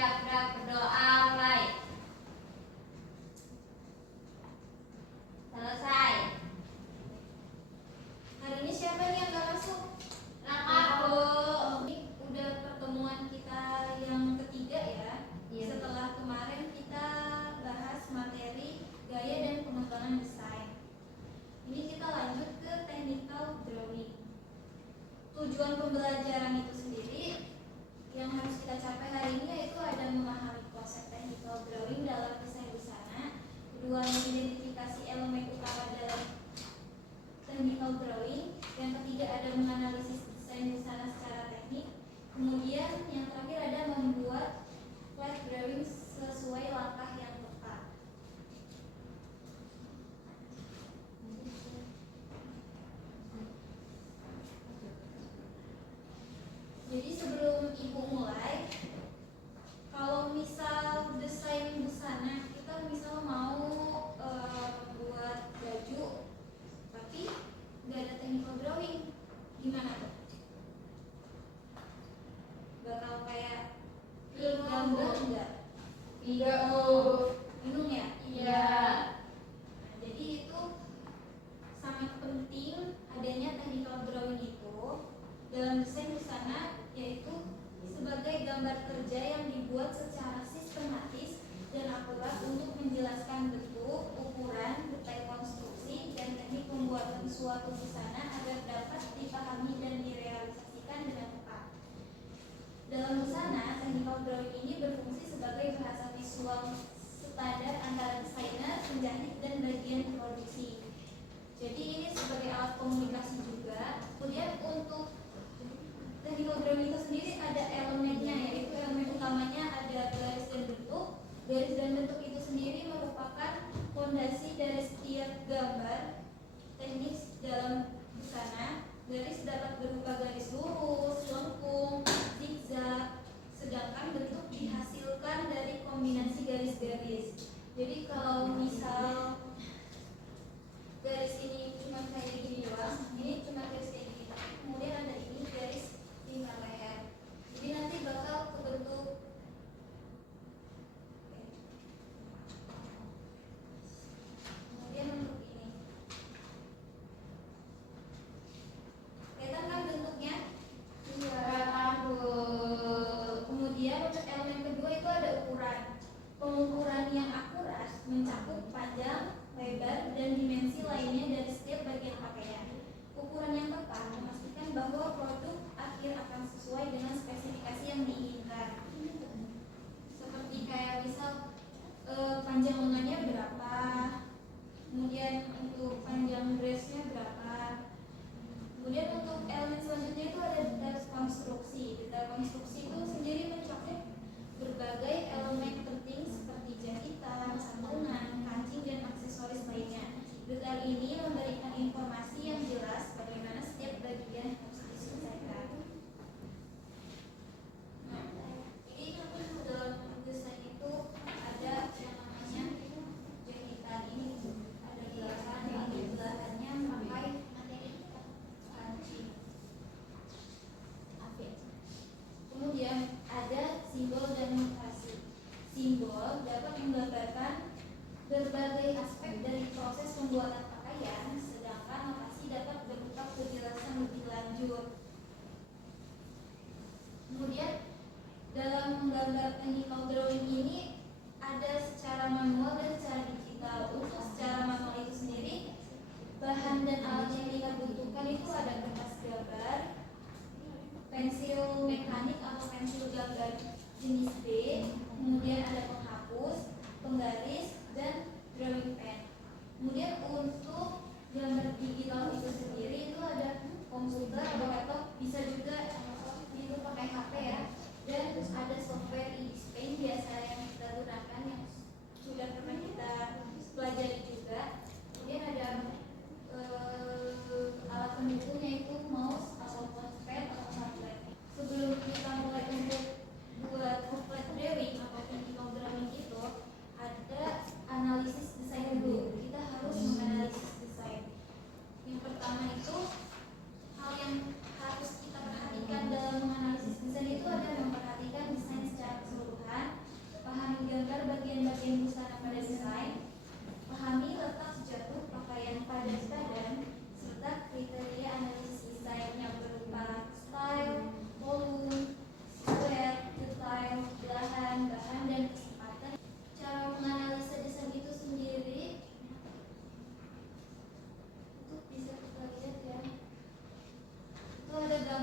Siap, berdoa mulai. Selesai. Hari ini siapa nih yang gak masuk? Aku. Ini udah pertemuan kita yang ketiga ya. Iya. Setelah kemarin kita bahas materi gaya dan pengembangan desain. Ini kita lanjut ke technical drawing. Tujuan pembelajaran itu sendiri yang harus kita capai hari ini yaitu ada memahami konsep technical drawing dalam desain busana, kedua mengidentifikasi elemen utama dalam technical drawing, yang ketiga ada menganalisis desain busana secara teknik, kemudian yang terakhir ada membuat flat drawing sesuai langkah yang tepat. Jadi sebelum ibu mulai, kalau misal desain busana kita misal mau buat baju, tapi nggak ada technical drawing, gimana tuh? Bakal kayak gambar enggak? Bingung ya? Iya. Nah, jadi itu sangat penting adanya technical drawing itu dalam desain busana, yaitu sebagai gambar kerja yang dibuat secara sistematis dan akurat untuk menjelaskan bentuk, ukuran, detail konstruksi, dan teknik pembuatan suatu busana agar dapat dipahami dan direalisasikan dengan tepat. Dalam busana, technical drawing ini berfungsi sebagai bahasa visual standar antara desainer, penjahit, dan bagian produksi. Jadi ini sebagai alat komunikasi juga. Kemudian untuk technical drawing itu sendiri ada elemennya, yaitu elemen utamanya ada garis dan bentuk. Garis dan bentuk itu sendiri merupakan fondasi dari setiap gambar teknis dalam busana. Garis dapat berupa garis lurus, lengkung, zigzag, sedangkan bentuk dihasilkan dari kombinasi garis-garis. Jadi kalau misal garis ini cuma kayak gini doang, ini cuma garis kayak gini, kemudian ada ini garis lingkar leher, jadi nanti bakal kebentuk kemudian untuk ini kelihatan kan bentuknya? Iya. Kemudian untuk elemen kedua itu ada ukuran. Pengukuran yang akurat mencakup panjang, lebar, dan dimensi lainnya dari setiap bagian pakaian. Ukuran yang tepat memastikan bahwa produk akhir akan sesuai dengan spesifikasi yang diinginkan. Seperti kayak misal panjang lengannya berapa, kemudian untuk panjang dressnya berapa. Kemudian untuk elemen selanjutnya itu ada detail konstruksi. Detail konstruksi itu sendiri mencakup berbagai elemen penting seperti jahitan, santunan, kancing, dan aksesoris lainnya. Detail ini memberikan informasi yang jelas bagaimana setiap bagian harus diselesaikan. Nah, jadi dalam desain itu ada yang namanya jahitan. Ini ada belahan, ini belahannya pakai kancing. Kemudian ada simbol dan notasi. Simbol dapat menggambarkan berbagai aspek dari proses pembuatan pakaian, sedangkan notasi dapat berupa penjelasan lebih lanjut. Kemudian dalam menggambar technical drawing ini ada secara manual dan secara digital. Untuk secara manual itu sendiri, bahan dan alat yang kita butuhkan itu ada kertas gambar, pensil mekanik atau pensil gambar jenis B, kemudian ada penghapus, penggaris, dan drawing pen. Kemudian untuk gambar digital itu sendiri itu ada komputer atau laptop, bisa juga itu pakai HP ya, dan ada software e-Paint biasa yang kita gunakan yang sudah pernah kita pelajari juga. Kemudian ada alat pendukungnya itu mouse atau touchpad atau tablet. Sebelum kita mulai untuk buat flat drawing atau technical drawing itu ada analisis desain dulu. Kita harus menganalisis desain. Yang pertama itu hal yang harus kita perhatikan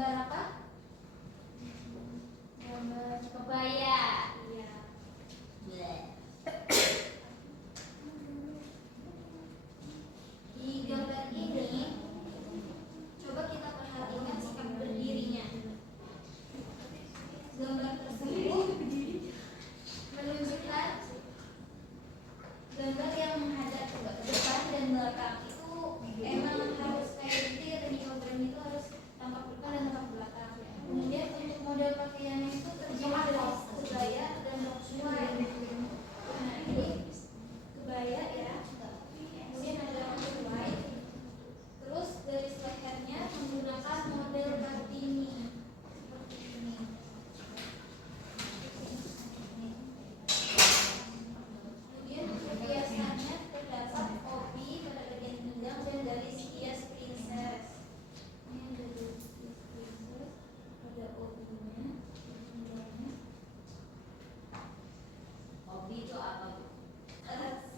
gambar apa? Gambar kebaya. Iya. Di gambar ini coba kita perhatikan sikap berdirinya. Gambar tersebut menunjukkan gambar yang menghadap ke depan dan belakang. Itu emang harus kayak gitu ya, tadi program itu harus tampak depan dan tampak belakang. Kemudian untuk model pakaiannya itu terdiri dari kebaya dan rok sesuai. Nah ini kebaya ya, kemudian ada rok sesuai. Terus garis lehernya menggunakan model kartini seperti ini. Kemudian hiasannya terdapat obi pada bagian pinggang dan garis hias princess. Ini ada garis hias princess, ada obinya, pinggangnya. Obi itu apa, Bu?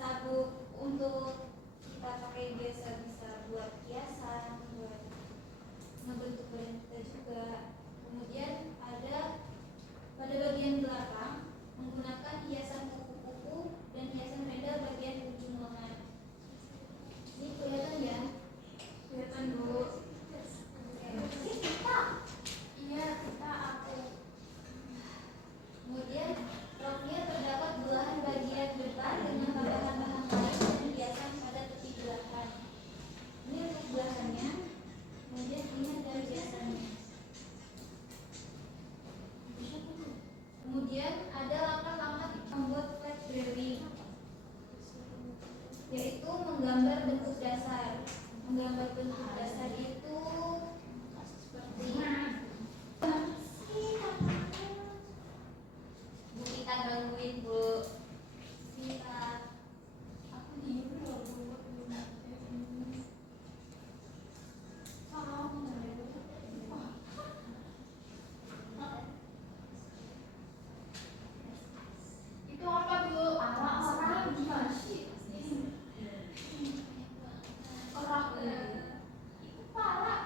Sabuk untuk kita pakai biasa, bisa buat hiasan, buat ngebentuk badan kita juga. Kemudian ada pada bagian belakang menggunakan hiasan kuku-kuku dan hiasan medal bagian ujung lengan. Ini kelihatan ya? Kelihatan, Bu. Ini kita. Iya, kita aku. Kemudian roknya terdapat belahan bagian depan dengan tambahan bahan lain dan hiasan pada tepi belakang. Ini untuk belahannya. Kemudian ini ada hiasannya. Kemudian ada langkah-langkah membuat flat drawing, yaitu menggambar bentuk dasar. Menggambar bentuk dasar itu seperti Bu, kita gangguin, Bu. Kita aku diem loh, Bu. Itu apa, Bu? Orang gimana sih? Orang itu parah.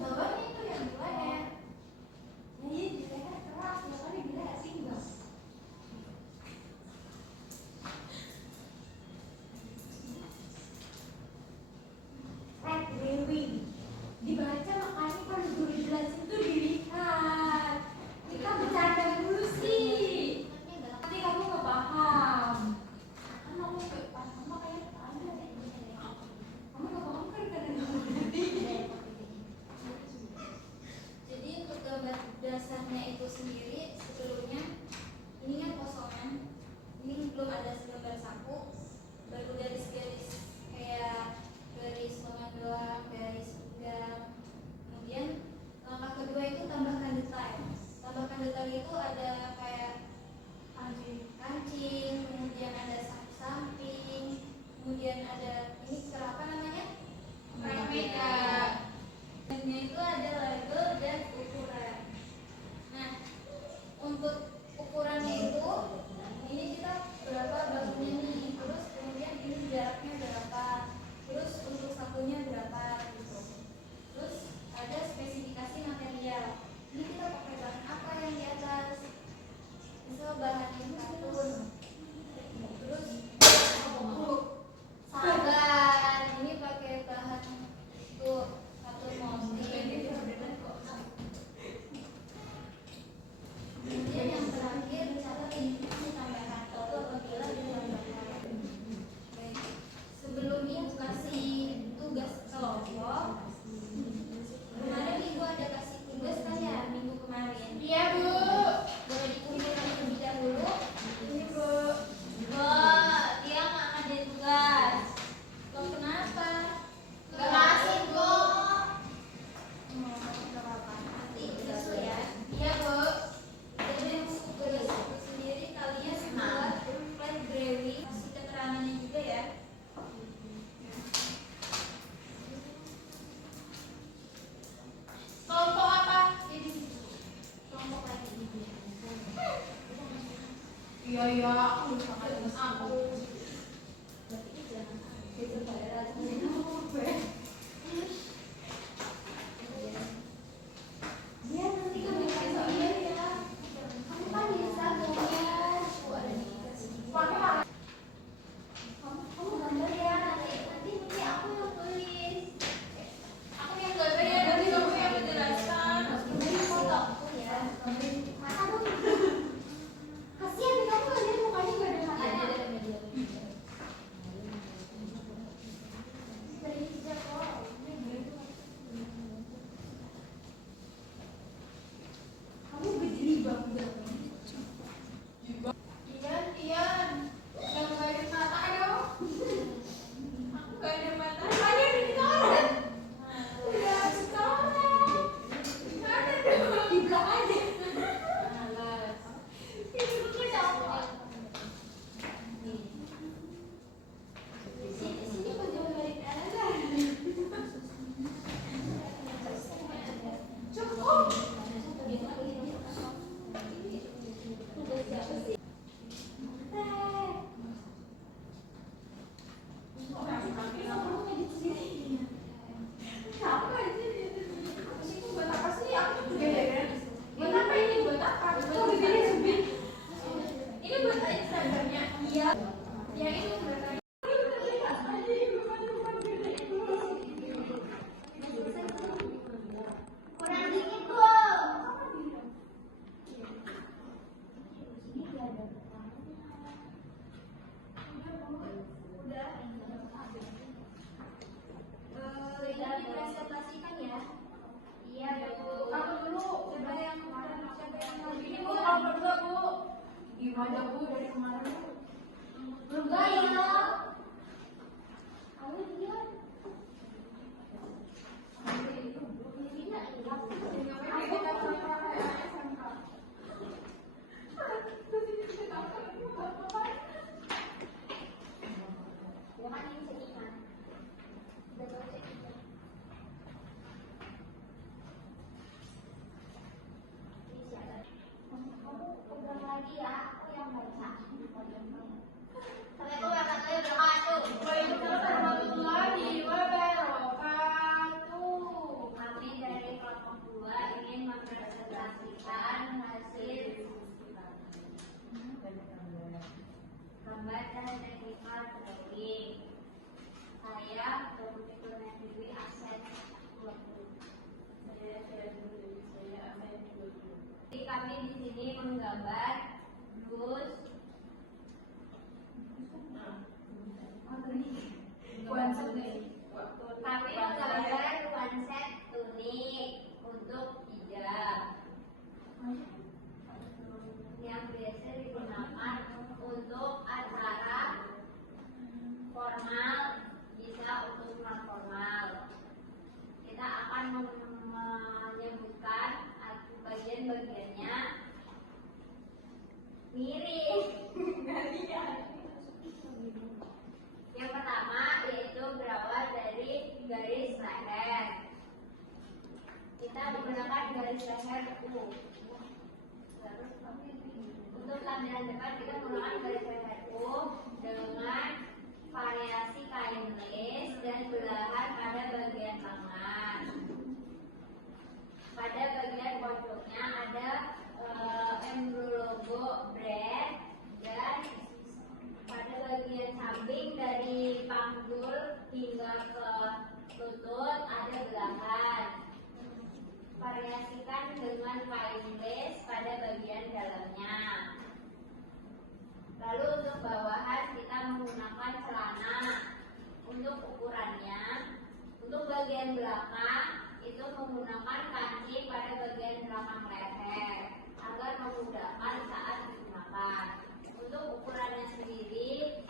Bawahnya itu yang leher. Jadi di leher keras, makanya di leher tinggal. Red drawing dibaca, makanya kalau guru jelasin tuh dilihat. Kita bercanda dulu sih. Nanti kamu nggak paham. Kan kamu nggak paham, makanya tanya. Kamu nggak paham kan karena nggak ngerti. Jadi untuk gambar dasarnya itu sendiri sebelumnya ini kan kosongan, ini belum ada gambar saku, baru garis-garis kayak garis lengan doang, garis pinggang. Kemudian langkah kedua itu tambahkan detail. Tambahkan detail itu ada kayak kancing, kemudian ada samping, kemudian ada ini apa namanya? Makeup. Dan itu ada label dan ukuran. Nah, untuk ukurannya itu ini kita berapa bahunya nih, terus kemudian ini jaraknya berapa, terus untuk sakunya berapa gitu. Terus ada spesifikasi material. Ini kita pakai bahan apa yang di atas? Misal bahan katun. Terus sabar. Ini pakai bahan itu katun motif. Kemudian yang terakhir catat ini tambahkan foto apabila ditambahkan. Baik. Sebelum Ibu kasih tugas kelompok, kemarin Ibu ada kasih tugas kan ya minggu kemarin? Iya, Bu. Boleh dikumpulkan terlebih dahulu. Ini, Bu. Dia nggak ada tugas. Loh, kenapa? Nggak kasih, Bu. Nggak apa-apa. Nanti besok ya. Iya, Bu. Jadi untuk tugas itu sendiri kalian buat flat drawing, kasih keterangannya juga ya. Kelompok apa? Ini kelompok lagi. Iya, aku sangat aku. Berarti jangan itu bayar aja. aja Bu dari kemarin. Enggak ya. Ayo lihat. Kamu pegang lagi ya, aku yang baca. Assalamualaikum warahmatullahi wabarakatuh. Waalaikumsalam warahmatullahi wabarakatuh. Kami dari kelompok 2 ingin mempresentasikan hasil gambar dan teknikal drawing. Saya Dr. Dewi Aksen 20. Jadi kami di sini menggambar dus kami menggambar konsep tunik untuk hijab yang biasa digunakan untuk acara formal, bisa untuk non formal. Kita akan menyebutkan bagian-bagiannya mirip. Yang pertama yaitu berawal dari garis leher. Kita menggunakan garis leher U. Untuk tampilan depan kita menggunakan garis leher U dengan variasi kain lace dan belahan pada bagian lengan. Pada bagian pojoknya ada embel logo brand dan pada bagian samping dari panggul hingga ke lutut ada belahan. Variasikan dengan kain lace pada bagian dalamnya. Lalu untuk bawahan kita menggunakan celana. Untuk ukurannya, untuk bagian belakang itu menggunakan kancing pada bagian belakang leher agar memudahkan saat digunakan. Untuk ukurannya sendiri,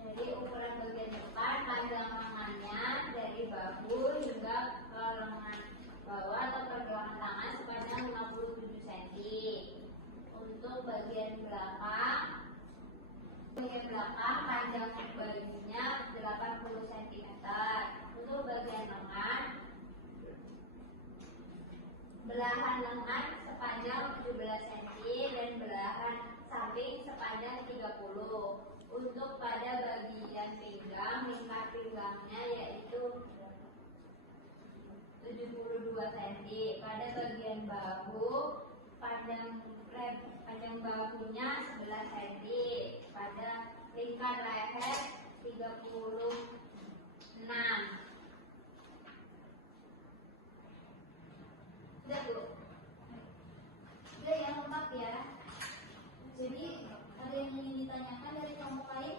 dari ukuran bagian depan panjang lengannya dari bahu hingga ke lengan bawah atau pergelangan tangan sepanjang 57 cm. Untuk bagian belakang panjang bajunya 80 cm. Untuk bagian lengan, belahan lengan sepanjang 17 cm dan belahan samping sepanjang 30. Untuk pada bagian pinggang, lingkar pinggangnya yaitu 72 cm. Pada bagian bahu, panjang bahunya 11 cm. Pada lingkar leher 36. Sudah Bu? Sudah yang lengkap ya. Jadi ada yang ingin ditanyakan dari kelompok lain?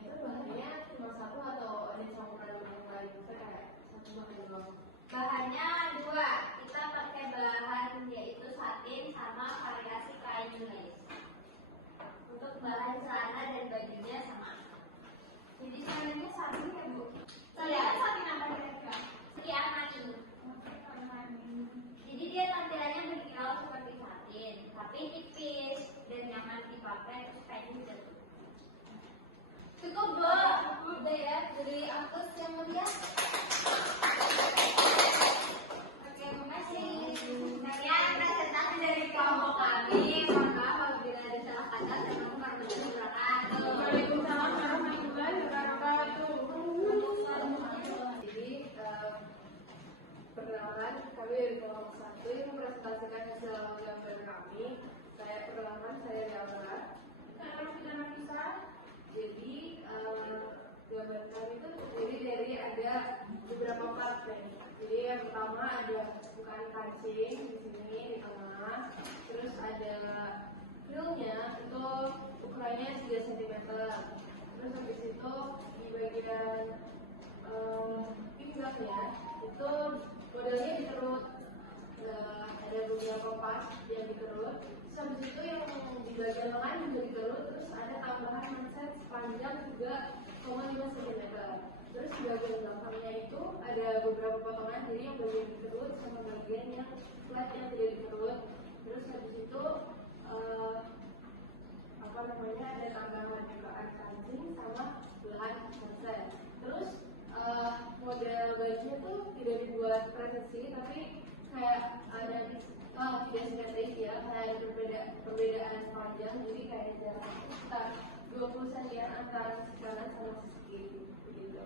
Itu bahannya cuma satu atau ada campuran yang lain? Kita kayak satu bahan doang. Bahannya 2. Kita pakai bahan yaitu satin sama variasi kain lace. Untuk bahan celana dan bajunya sama. Jadi celananya satin ya Bu? Iya. Satin apa kira-kira? Sekian mani. Jadi dia tampilannya berkilau seperti satin, tapi tipis dan nyaman dipakai terus kainnya bisa tutup. Cukup Bu? Udah ya, dari Aktus yang mulia. Oke, makasih. Sekian presentasi dari kelompok kami. Mohon maaf apabila ada salah kata. Assalamualaikum warahmatullahi wabarakatuh. Waalaikumsalam warahmatullahi wabarakatuh. Jadi perkenalan kami dari kelompok 1 ini mempresentasikan hasil gambar kami. Perkenalkan saya Diawara. Nama Nisa. Jadi gambar kami itu terdiri dari ada beberapa part nih. Jadi yang pertama ada bukaan kancing di sini di tengah. Terus ada frillnya itu ukurannya 3 cm. Terus habis itu di bagian pinggangnya itu modelnya dikerut. Ada beberapa part yang dikerut. Terus habis itu yang di bagian lengan tambahan manset sepanjang 3,5 cm. Terus di bagian belakangnya itu ada beberapa potongan, jadi yang bagian dikerut sama bagian yang flat yang tidak dikerut. Terus habis itu ada tambahan belahan kancing sama belahan manset. Terus model bajunya tuh tidak dibuat presisi, tapi kayak ada tidak simetris ya, kayak ada perbedaan panjang, jadi kayak jarak sekitar 20 cm antara sisi kanan sama sisi kiri begitu.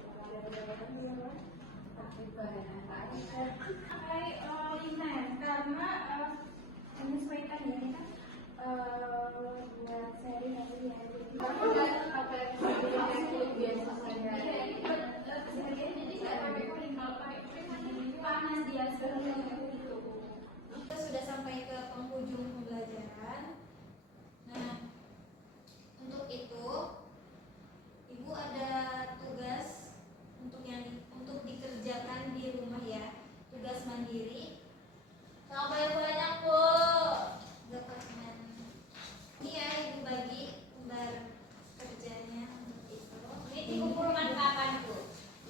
Ada perbedaan teman-teman? Liman, karena menyesuaikan ya, ini kan buat seri tapi ya Kamu kan pakai biasa saja. jadi nggak pakai kuning, kalau pakai kuning panas dia gitu. Kita sudah sampai ke penghujung pembelajaran. Nah, untuk itu ibu ada tugas untuk dikerjakan di rumah ya, tugas mandiri. Sampai banyak bu. Ini ya ibu bagi lembar kerjanya untuk itu. Ini dikumpulkan kapan bu?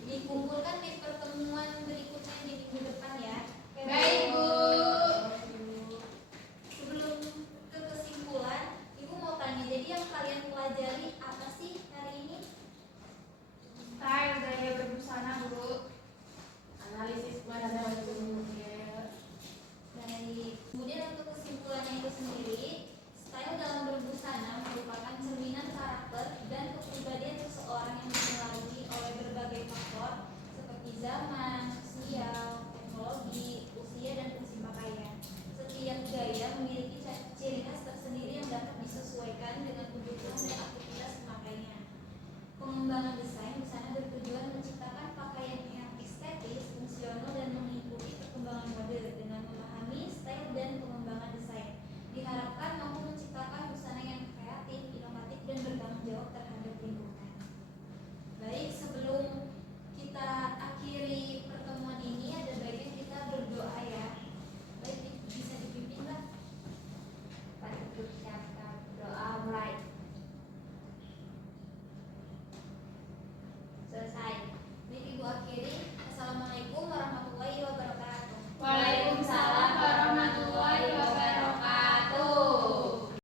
Dikumpulkan di pertemuan berikutnya di minggu depan ya. Baik, Bu. Sebelum ke kesimpulan, ibu mau tanya, jadi yang kalian pelajari apa sih hari ini? Style gaya berbusana, Bu. Analisis bahasa model. Baik. Kemudian untuk kesimpulannya itu sendiri, style dalam berbusana merupakan cerminan karakter dan kepribadian seseorang yang dipengaruhi oleh berbagai faktor seperti zaman, sosial, teknologi, usia, dan fungsi pakaian. Setiap gaya memiliki ciri khas tersendiri yang dapat disesuaikan dengan kebutuhan dan aktivitas pemakainya. Pengembangan desain busana